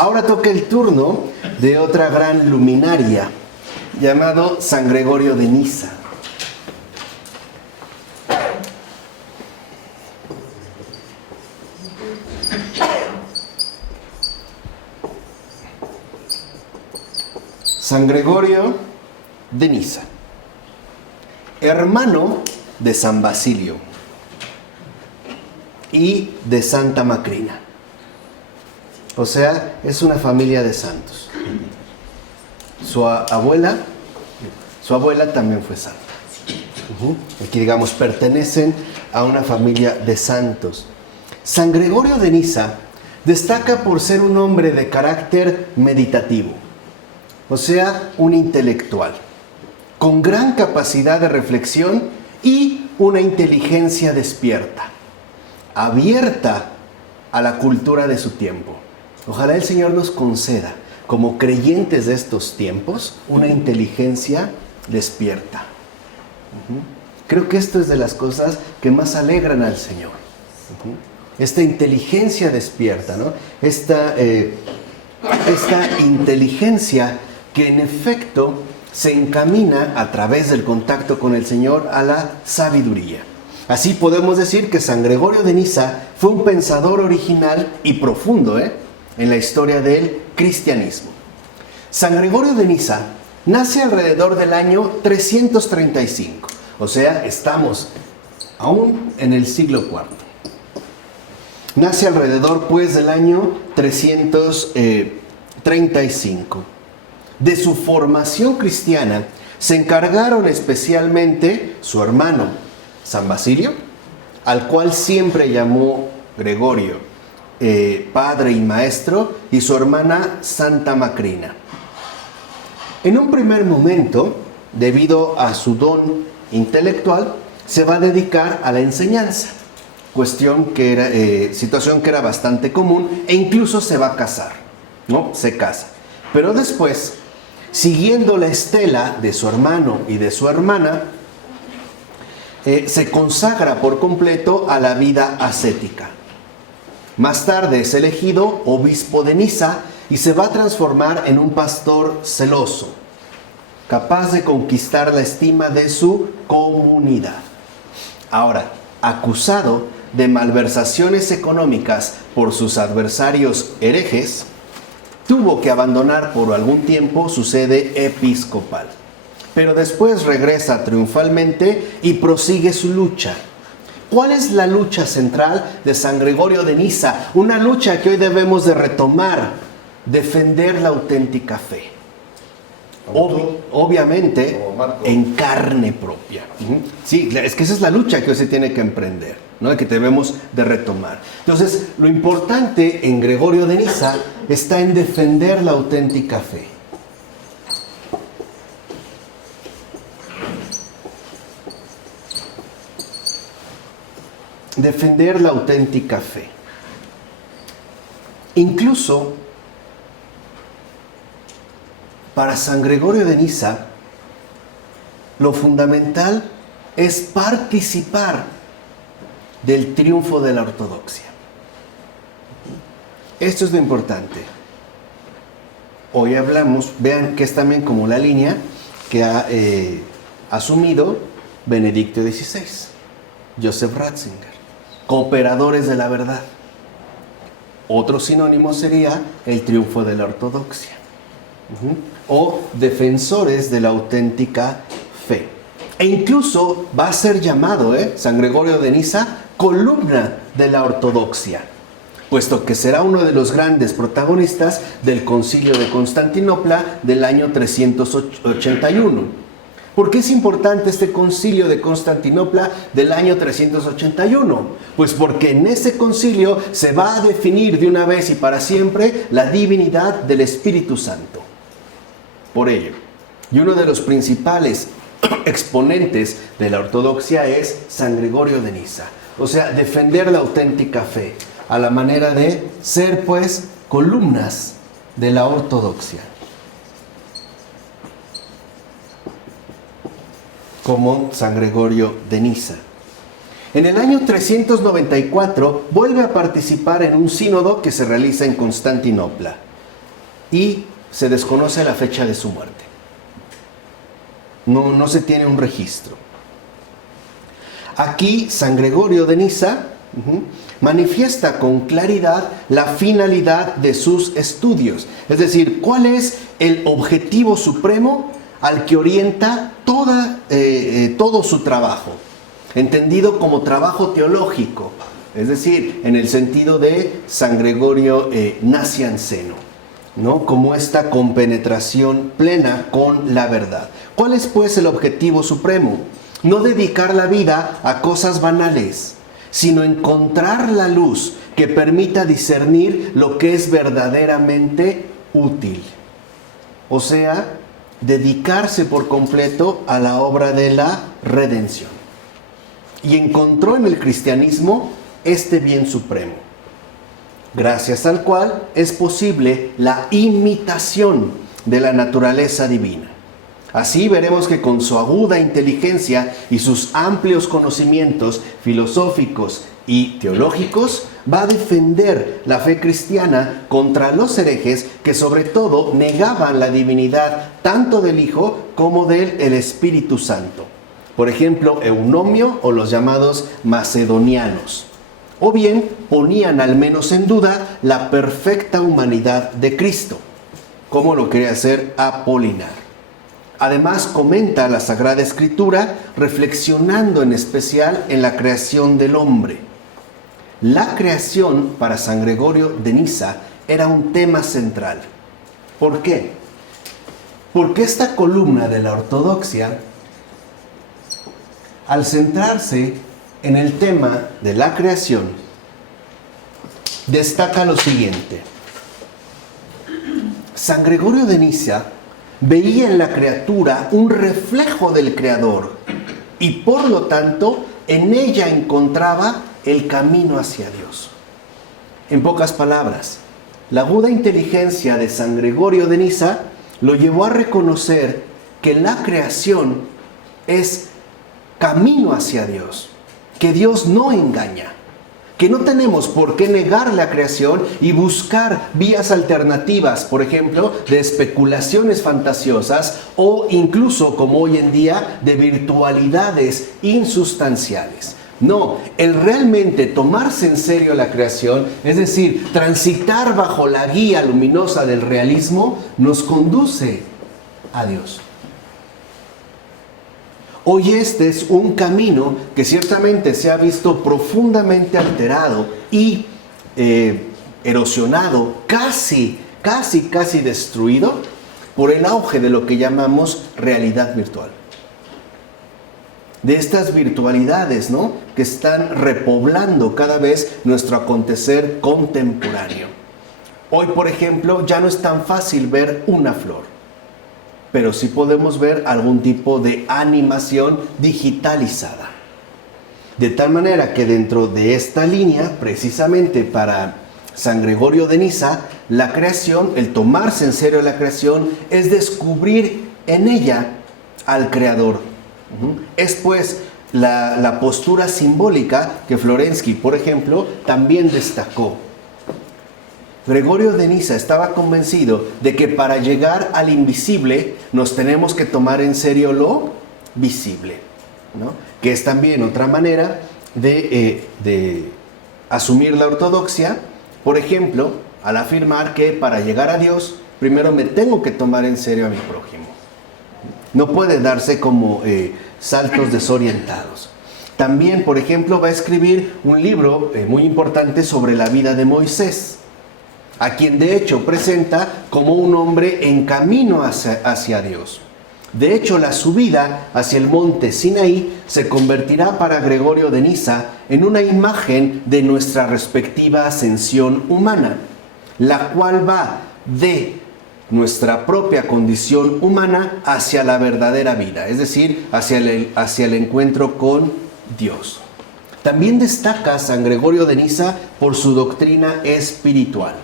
Ahora toca el turno de otra gran luminaria, llamado San Gregorio de Nisa. San Gregorio de Nisa, hermano de San Basilio y de Santa Macrina. O sea, es una familia de santos. Su abuela también fue santa. Aquí, digamos, pertenecen a una familia de santos. San Gregorio de Nisa destaca por ser un hombre de carácter meditativo, o sea, un intelectual, con gran capacidad de reflexión y una inteligencia despierta, abierta a la cultura de su tiempo. Ojalá el Señor nos conceda, como creyentes de estos tiempos, una inteligencia despierta. Creo que esto es de las cosas que más alegran al Señor. Esta inteligencia despierta, ¿no? Esta inteligencia que en efecto se encamina a través del contacto con el Señor a la sabiduría. Así podemos decir que San Gregorio de Nisa fue un pensador original y profundo en la historia del cristianismo. San Gregorio de Nisa nace alrededor del año 335, o sea, estamos aún en el siglo IV. Nace alrededor pues del año 335. De su formación cristiana se encargaron especialmente su hermano San Basilio, al cual siempre llamó Gregorio, padre y maestro, y su hermana Santa Macrina. En un primer momento, debido a su don intelectual, se va a dedicar a la enseñanza, situación que era bastante común, e incluso se va a casar, ¿no? Se casa. Pero después, siguiendo la estela de su hermano y de su hermana, se consagra por completo a la vida ascética. Más tarde es elegido obispo de Nisa y se va a transformar en un pastor celoso, capaz de conquistar la estima de su comunidad. Ahora, acusado de malversaciones económicas por sus adversarios herejes, tuvo que abandonar por algún tiempo su sede episcopal. Pero después regresa triunfalmente y prosigue su lucha. ¿Cuál es la lucha central de San Gregorio de Nisa? Una lucha que hoy debemos de retomar: defender la auténtica fe. Obviamente en carne propia. Sí, es que esa es la lucha que hoy se tiene que emprender, ¿no? Que debemos de retomar. Entonces, lo importante en Gregorio de Nisa está en defender la auténtica fe. Defender la auténtica fe. Incluso para San Gregorio de Nisa, lo fundamental es participar del triunfo de la ortodoxia. Esto es lo importante. Hoy hablamos, vean que es también como la línea que ha asumido Benedicto XVI, Joseph Ratzinger, cooperadores de la verdad. Otro sinónimo sería el triunfo de la ortodoxia. O defensores de la auténtica fe. E incluso va a ser llamado San Gregorio de Nisa columna de la ortodoxia, puesto que será uno de los grandes protagonistas del Concilio de Constantinopla del año 381. ¿Por qué es importante este Concilio de Constantinopla del año 381? Pues porque en ese concilio se va a definir de una vez y para siempre la divinidad del Espíritu Santo. Por ello, y uno de los principales exponentes de la ortodoxia es San Gregorio de Nisa. O sea, defender la auténtica fe, a la manera de ser, pues, columnas de la ortodoxia. Como San Gregorio de Nisa. En el año 394 vuelve a participar en un sínodo que se realiza en Constantinopla. y se desconoce la fecha de su muerte. No se tiene un registro. Aquí San Gregorio de Niza manifiesta con claridad la finalidad de sus estudios. Es decir, cuál es el objetivo supremo al que orienta todo su trabajo, entendido como trabajo teológico, es decir, en el sentido de San Gregorio nacianceno, ¿no? Como esta compenetración plena con la verdad. ¿Cuál es pues el objetivo supremo? No dedicar la vida a cosas banales, sino encontrar la luz que permita discernir lo que es verdaderamente útil. O sea, dedicarse por completo a la obra de la redención. Y encontró en el cristianismo este bien supremo, gracias al cual es posible la imitación de la naturaleza divina. Así veremos que con su aguda inteligencia y sus amplios conocimientos filosóficos y teológicos va a defender la fe cristiana contra los herejes que sobre todo negaban la divinidad tanto del Hijo como del Espíritu Santo. Por ejemplo, Eunomio o los llamados macedonianos. O bien ponían al menos en duda la perfecta humanidad de Cristo, como lo quería hacer Apolinar. Además, comenta la Sagrada Escritura reflexionando en especial en la creación del hombre. La creación para San Gregorio de Niza era un tema central. ¿Por qué? Porque esta columna de la ortodoxia, al centrarse en el tema de la creación, destaca lo siguiente. San Gregorio de Niza veía en la criatura un reflejo del Creador y por lo tanto en ella encontraba el camino hacia Dios. En pocas palabras, la aguda inteligencia de San Gregorio de Niza lo llevó a reconocer que la creación es camino hacia Dios, que Dios no engaña, que no tenemos por qué negar la creación y buscar vías alternativas, por ejemplo, de especulaciones fantasiosas o incluso, como hoy en día, de virtualidades insustanciales. No, el realmente tomarse en serio la creación, es decir, transitar bajo la guía luminosa del realismo, nos conduce a Dios. Hoy este es un camino que ciertamente se ha visto profundamente alterado y erosionado, casi destruido por el auge de lo que llamamos realidad virtual. De estas virtualidades, ¿no?, que están repoblando cada vez nuestro acontecer contemporáneo. Hoy, por ejemplo, ya no es tan fácil ver una flor, pero sí podemos ver algún tipo de animación digitalizada. De tal manera que dentro de esta línea, precisamente para San Gregorio de Niza, la creación, el tomarse en serio la creación, es descubrir en ella al Creador. Es pues la postura simbólica que Florensky, por ejemplo, también destacó. Gregorio de Niza estaba convencido de que para llegar al invisible nos tenemos que tomar en serio lo visible, ¿no?, que es también otra manera de asumir la ortodoxia, por ejemplo, al afirmar que para llegar a Dios primero me tengo que tomar en serio a mi prójimo. No puede darse como saltos desorientados. También, por ejemplo, va a escribir un libro muy importante sobre la vida de Moisés, a quien de hecho presenta como un hombre en camino hacia Dios. De hecho, la subida hacia el monte Sinaí se convertirá para Gregorio de Niza en una imagen de nuestra respectiva ascensión humana, la cual va de nuestra propia condición humana hacia la verdadera vida, es decir, hacia el encuentro con Dios. También destaca San Gregorio de Niza por su doctrina espiritual.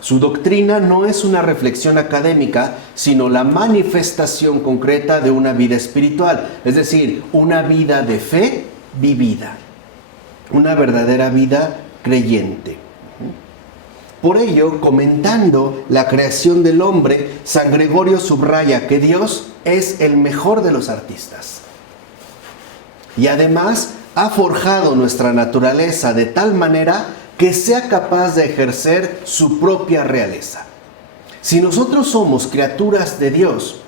Su doctrina no es una reflexión académica, sino la manifestación concreta de una vida espiritual, es decir, una vida de fe vivida, una verdadera vida creyente. Por ello, comentando la creación del hombre, San Gregorio subraya que Dios es el mejor de los artistas. Y además ha forjado nuestra naturaleza de tal manera que sea capaz de ejercer su propia realeza. Si nosotros somos criaturas de Dios,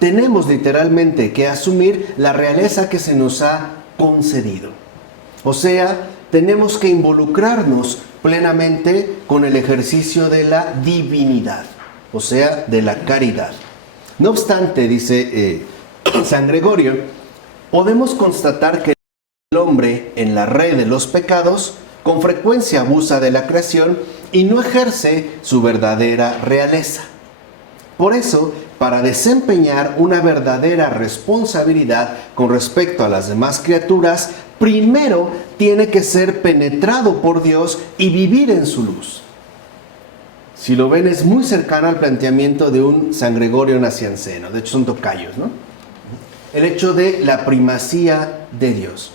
tenemos literalmente que asumir la realeza que se nos ha concedido. O sea, tenemos que involucrarnos plenamente con el ejercicio de la divinidad, o sea, de la caridad. No obstante, dice San Gregorio, podemos constatar que el hombre, en la red de los pecados, con frecuencia abusa de la creación y no ejerce su verdadera realeza. Por eso, para desempeñar una verdadera responsabilidad con respecto a las demás criaturas, primero tiene que ser penetrado por Dios y vivir en su luz. Si lo ven, es muy cercano al planteamiento de un San Gregorio Nacianceno. De hecho, son tocayos, ¿no? El hecho de la primacía de Dios.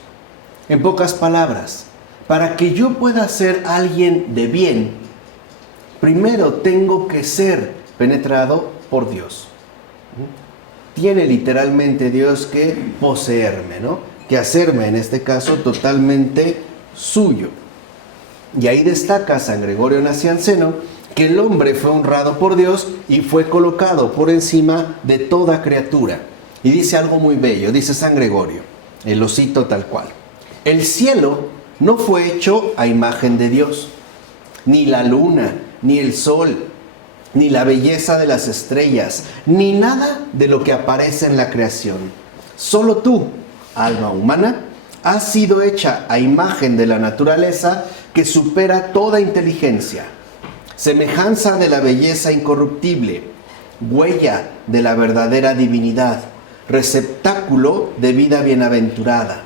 En pocas palabras, para que yo pueda ser alguien de bien, primero tengo que ser penetrado por Dios. Tiene literalmente Dios que poseerme, ¿no? Que hacerme, en este caso, totalmente suyo. Y ahí destaca San Gregorio Nacianceno que el hombre fue honrado por Dios y fue colocado por encima de toda criatura. Y dice algo muy bello, dice San Gregorio, lo cito tal cual. El cielo no fue hecho a imagen de Dios, ni la luna, ni el sol, ni la belleza de las estrellas, ni nada de lo que aparece en la creación. Solo tú, alma humana, has sido hecha a imagen de la naturaleza que supera toda inteligencia, semejanza de la belleza incorruptible, huella de la verdadera divinidad, receptáculo de vida bienaventurada,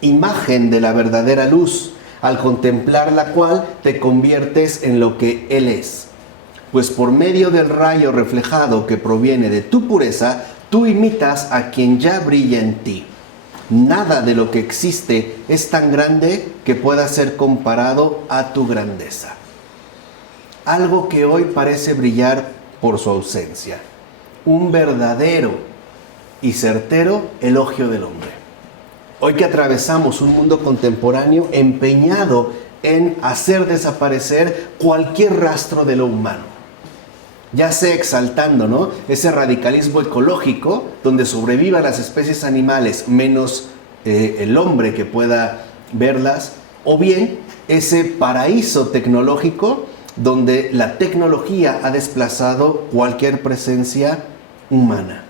imagen de la verdadera luz, al contemplar la cual te conviertes en lo que Él es. Pues por medio del rayo reflejado que proviene de tu pureza, tú imitas a quien ya brilla en ti. Nada de lo que existe es tan grande que pueda ser comparado a tu grandeza. Algo que hoy parece brillar por su ausencia. Un verdadero y certero elogio del hombre. Hoy que atravesamos un mundo contemporáneo empeñado en hacer desaparecer cualquier rastro de lo humano. Ya sea exaltando, ¿no?, ese radicalismo ecológico donde sobrevivan las especies animales menos el hombre que pueda verlas, o bien ese paraíso tecnológico donde la tecnología ha desplazado cualquier presencia humana.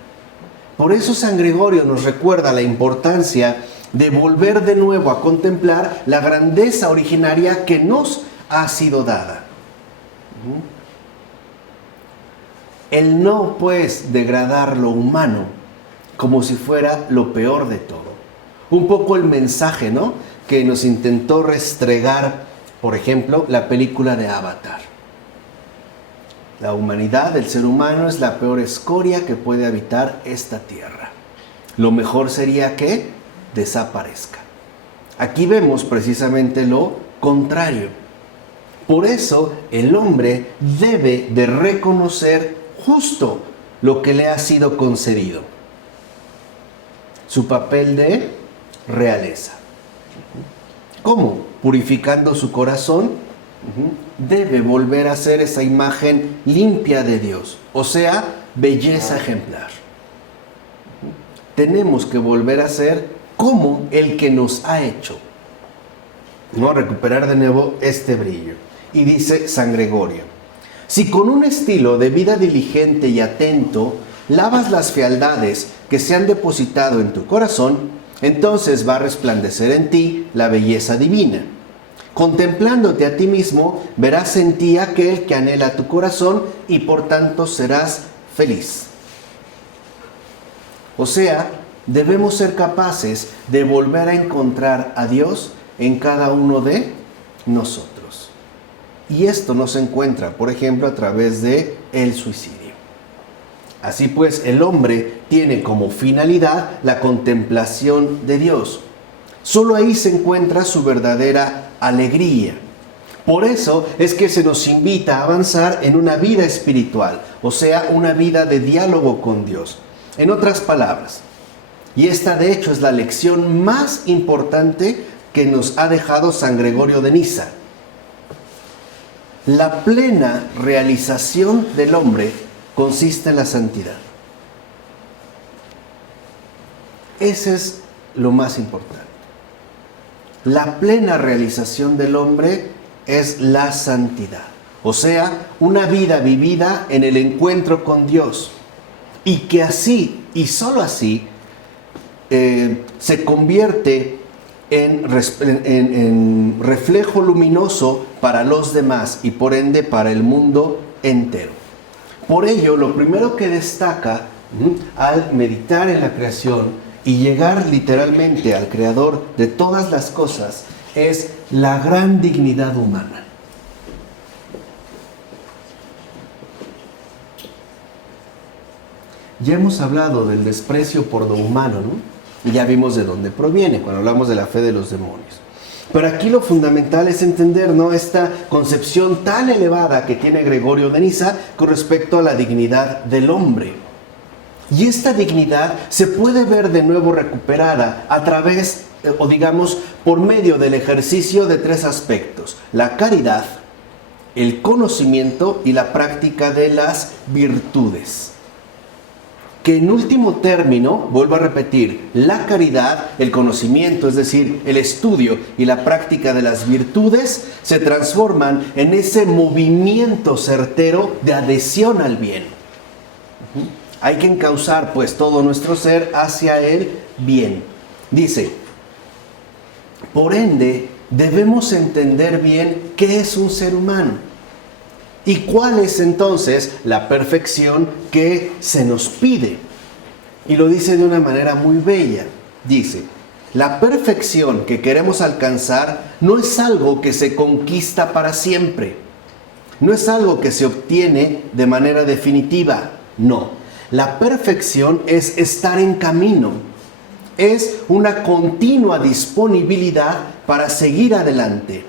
Por eso San Gregorio nos recuerda la importancia de volver de nuevo a contemplar la grandeza originaria que nos ha sido dada. El no, pues, degradar lo humano como si fuera lo peor de todo. Un poco el mensaje, ¿no?, que nos intentó restregar, por ejemplo, la película de Avatar. La humanidad, el ser humano, es la peor escoria que puede habitar esta tierra. Lo mejor sería que desaparezca. Aquí vemos precisamente lo contrario. Por eso el hombre debe de reconocer justo lo que le ha sido concedido. Su papel de realeza. ¿Cómo? Purificando su corazón, debe volver a ser esa imagen limpia de Dios, o sea, belleza ejemplar. Tenemos que volver a ser como el que nos ha hecho, ¿no? Recuperar de nuevo este brillo. Y dice San Gregorio, si con un estilo de vida diligente y atento lavas las fealdades que se han depositado en tu corazón, entonces va a resplandecer en ti la belleza divina. Contemplándote a ti mismo, verás en ti aquel que anhela tu corazón y por tanto serás feliz. O sea, debemos ser capaces de volver a encontrar a Dios en cada uno de nosotros. Y esto no se encuentra, por ejemplo, a través de el suicidio. Así pues, el hombre tiene como finalidad la contemplación de Dios. Solo ahí se encuentra su verdadera alegría. Por eso es que se nos invita a avanzar en una vida espiritual, o sea, una vida de diálogo con Dios. En otras palabras, y esta de hecho es la lección más importante que nos ha dejado San Gregorio de Niza. La plena realización del hombre consiste en la santidad. Ese es lo más importante. La plena realización del hombre es la santidad. O sea, una vida vivida en el encuentro con Dios. Y que así, y solo así, se convierte en reflejo luminoso para los demás y por ende para el mundo entero. Por ello, lo primero que destaca al meditar en la creación y llegar literalmente al creador de todas las cosas es la gran dignidad humana. Ya hemos hablado del desprecio por lo humano, ¿no? Y ya vimos de dónde proviene cuando hablamos de la fe de los demonios. Pero aquí lo fundamental es entender, ¿no?, esta concepción tan elevada que tiene Gregorio de Niza con respecto a la dignidad del hombre. Y esta dignidad se puede ver de nuevo recuperada a través, o digamos, por medio del ejercicio de tres aspectos: la caridad, el conocimiento y la práctica de las virtudes. Que en último término, vuelvo a repetir, la caridad, el conocimiento, es decir, el estudio y la práctica de las virtudes se transforman en ese movimiento certero de adhesión al bien. Hay que encauzar pues todo nuestro ser hacia el bien. Dice, por ende, debemos entender bien qué es un ser humano. ¿Y cuál es entonces la perfección que se nos pide? Y lo dice de una manera muy bella. Dice, la perfección que queremos alcanzar no es algo que se conquista para siempre. No es algo que se obtiene de manera definitiva. No. La perfección es estar en camino. Es una continua disponibilidad para seguir adelante.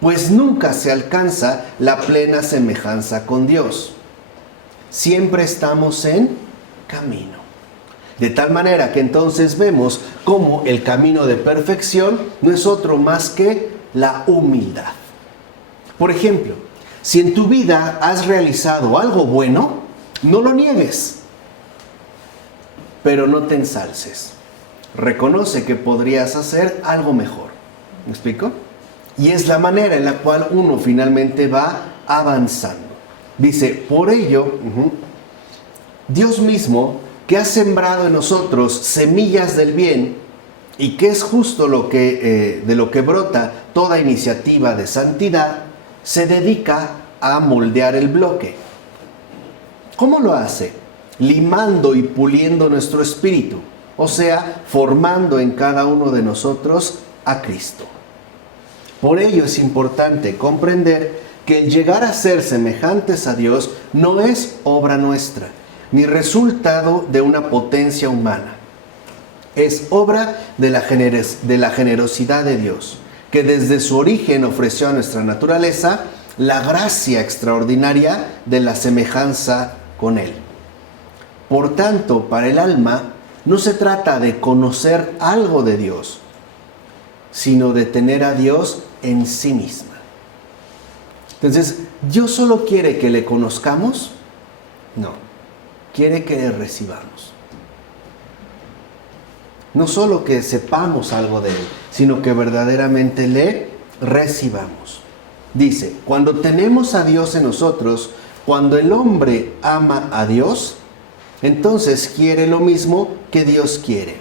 Pues nunca se alcanza la plena semejanza con Dios. Siempre estamos en camino. De tal manera que entonces vemos cómo el camino de perfección no es otro más que la humildad. Por ejemplo, si en tu vida has realizado algo bueno, no lo niegues, pero no te ensalces. Reconoce que podrías hacer algo mejor. ¿Me explico? Y es la manera en la cual uno finalmente va avanzando. Dice, por ello, Dios mismo, que ha sembrado en nosotros semillas del bien y que es justo de lo que brota toda iniciativa de santidad, se dedica a moldear el bloque. ¿Cómo lo hace? Limando y puliendo nuestro espíritu, o sea, formando en cada uno de nosotros a Cristo. Por ello es importante comprender que el llegar a ser semejantes a Dios no es obra nuestra, ni resultado de una potencia humana. Es obra de la generosidad de Dios, que desde su origen ofreció a nuestra naturaleza la gracia extraordinaria de la semejanza con Él. Por tanto, para el alma no se trata de conocer algo de Dios, sino de tener a Dios en sí misma. Entonces, ¿Dios solo quiere que le conozcamos? No, quiere que le recibamos. No solo que sepamos algo de Él, sino que verdaderamente le recibamos. Dice, cuando tenemos a Dios en nosotros, cuando el hombre ama a Dios, entonces quiere lo mismo que Dios quiere.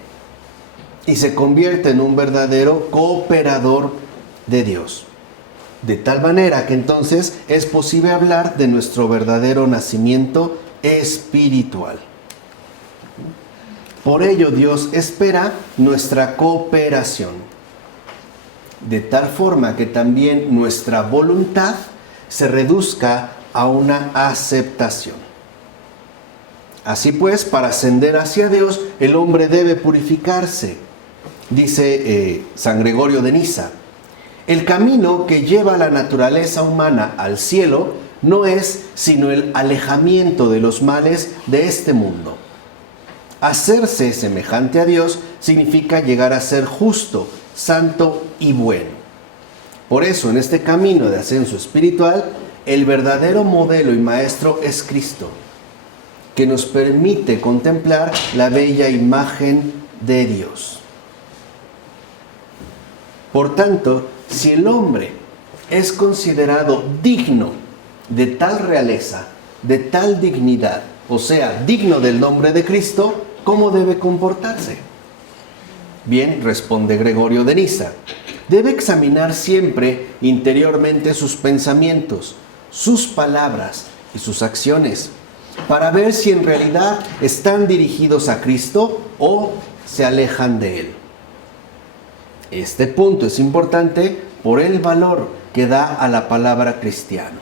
Y se convierte en un verdadero cooperador de Dios. De tal manera que entonces es posible hablar de nuestro verdadero nacimiento espiritual. Por ello Dios espera nuestra cooperación, de tal forma que también nuestra voluntad se reduzca a una aceptación. Así pues, para ascender hacia Dios, el hombre debe purificarse. Dice San Gregorio de Niza, El camino que lleva a la naturaleza humana al cielo no es sino el alejamiento de los males de este mundo. Hacerse semejante a Dios significa llegar a ser justo, santo y bueno. Por eso, en este camino de ascenso espiritual, el verdadero modelo y maestro es Cristo, que nos permite contemplar la bella imagen de Dios. Por tanto, si el hombre es considerado digno de tal realeza, de tal dignidad, o sea, digno del nombre de Cristo, ¿cómo debe comportarse? Bien, responde Gregorio de Niza, debe examinar siempre interiormente sus pensamientos, sus palabras y sus acciones, para ver si en realidad están dirigidos a Cristo o se alejan de Él. Este punto es importante por el valor que da a la palabra cristiano.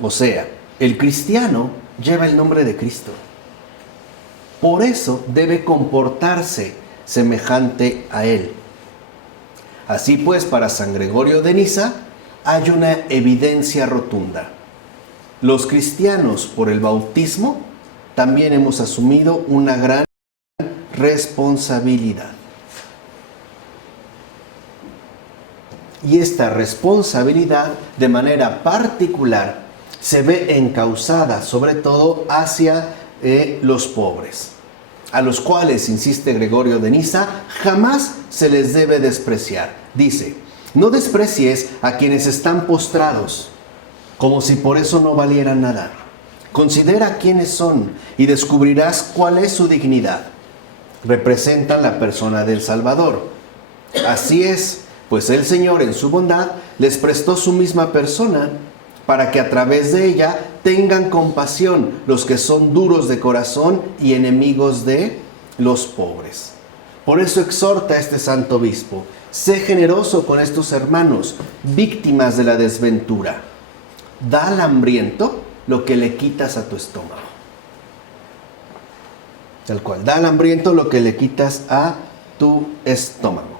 O sea, el cristiano lleva el nombre de Cristo. Por eso debe comportarse semejante a Él. Así pues, para San Gregorio de Niza hay una evidencia rotunda. Los cristianos, por el bautismo, también hemos asumido una gran responsabilidad. Y esta responsabilidad, de manera particular, se ve encauzada sobre todo hacia los pobres, a los cuales, insiste Gregorio de Niza, jamás se les debe despreciar. Dice, no desprecies a quienes están postrados, como si por eso no valieran nada. Considera quiénes son y descubrirás cuál es su dignidad. Representan la persona del Salvador. Así es, pues el Señor en su bondad les prestó su misma persona para que a través de ella tengan compasión los que son duros de corazón y enemigos de los pobres. Por eso exhorta a este santo obispo, sé generoso con estos hermanos, víctimas de la desventura. Da al hambriento lo que le quitas a tu estómago. Tal cual, da al hambriento lo que le quitas a tu estómago.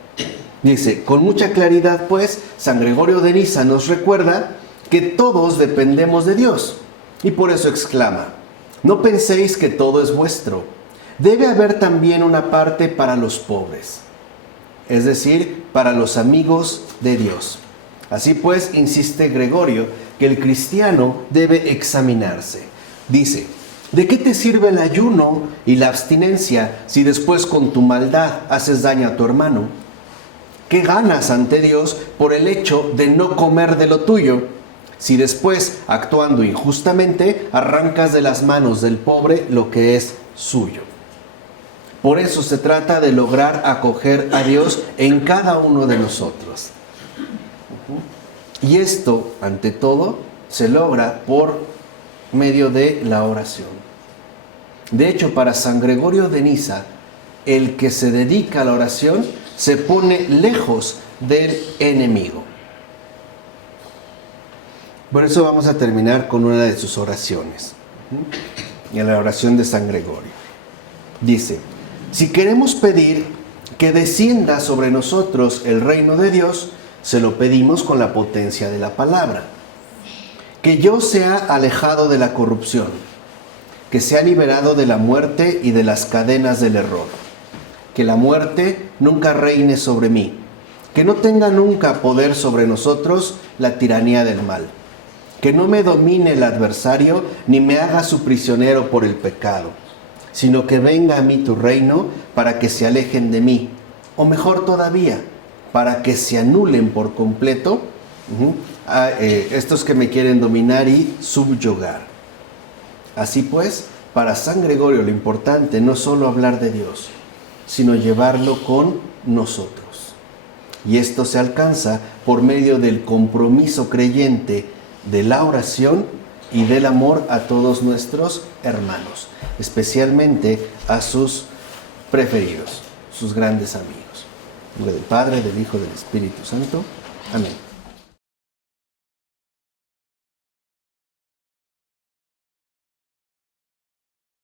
Dice, con mucha claridad pues, San Gregorio de Niza nos recuerda que todos dependemos de Dios. Y por eso exclama, no penséis que todo es vuestro. Debe haber también una parte para los pobres, es decir, para los amigos de Dios. Así pues, insiste Gregorio, que el cristiano debe examinarse. Dice, ¿de qué te sirve el ayuno y la abstinencia si después con tu maldad haces daño a tu hermano? ¿Qué ganas ante Dios por el hecho de no comer de lo tuyo, si después, actuando injustamente, arrancas de las manos del pobre lo que es suyo? Por eso se trata de lograr acoger a Dios en cada uno de nosotros. Y esto, ante todo, se logra por medio de la oración. De hecho, para San Gregorio de Niza, el que se dedica a la oración se pone lejos del enemigo. Por eso vamos a terminar con una de sus oraciones. Y la oración de San Gregorio. Dice, si queremos pedir que descienda sobre nosotros el reino de Dios, se lo pedimos con la potencia de la palabra. Que yo sea alejado de la corrupción, que sea liberado de la muerte y de las cadenas del error. Que la muerte nunca reine sobre mí, que no tenga nunca poder sobre nosotros la tiranía del mal. Que no me domine el adversario, ni me haga su prisionero por el pecado, sino que venga a mí tu reino para que se alejen de mí, o mejor todavía, para que se anulen por completo estos que me quieren dominar y subyugar. Así pues, para San Gregorio lo importante no es solo hablar de Dios, sino llevarlo con nosotros. Y esto se alcanza por medio del compromiso creyente de la oración y del amor a todos nuestros hermanos, especialmente a sus preferidos, sus grandes amigos. En nombre del Padre, del Hijo y del Espíritu Santo. Amén.